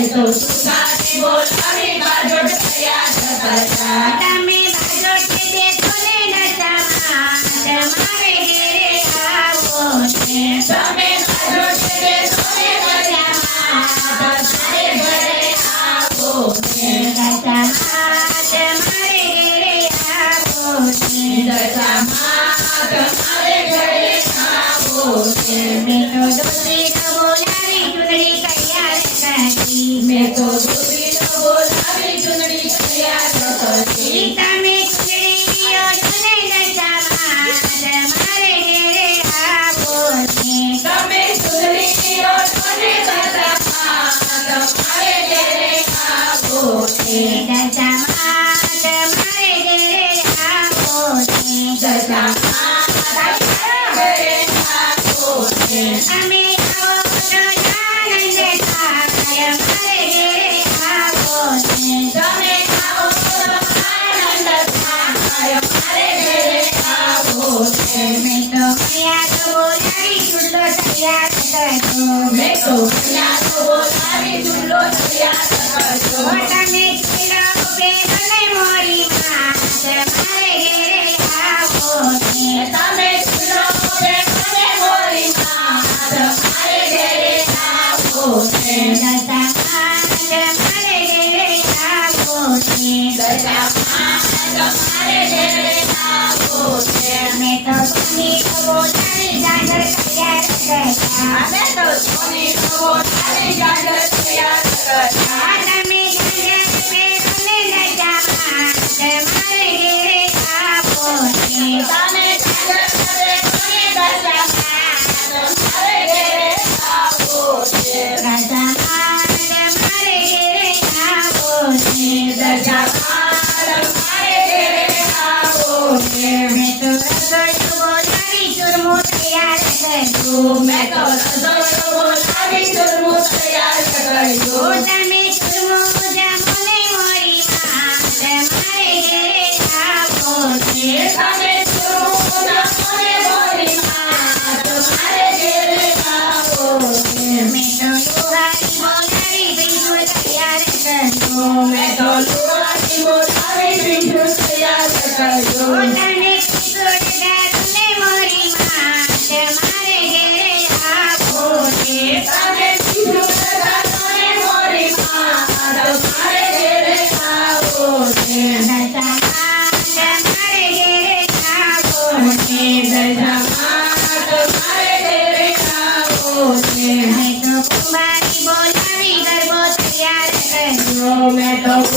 તો સુખાતે બોલ અમે બાજોટ તૈયાર થતા તમે બાજોટ દે તો ને નચામાં તમારે ઘેરે આવો ને તમે બાજોટ દે તો ને નચામાં તમારે ઘરે આવો ને નચામાં તમારે ઘેરે આવો ને નચામાં તમારે ઘરે આવો ને મેનો દોસ્ત મેં તો દુબીનો તમે ચૂંટણીઓ ચૂંટણી મારે ઘેરે આવો ને તમે ચૂંટણીઓ ચૂંટણી નશામાં મારે ઘેરે આવો અમે તો સોની તો ચાલી જાય તૈયાર કરતા તમે Boom, echoes, adorable, I reach the moon.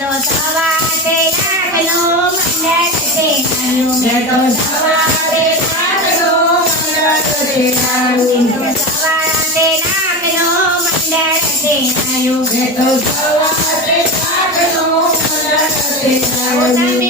તો સવા તે રાખલો મંડળ તે નારું મેં તો સવા તે રાખલો મંડળ તે નારું મેં તો સવા તે રાખલો મંડળ તે નારું મેં તો સવા તે રાખલો મંડળ તે નારું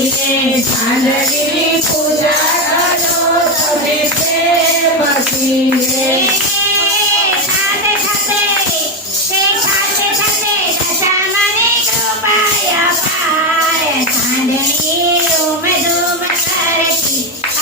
મહિને ચાંદની પૂજા કરો સભી પ્રેમ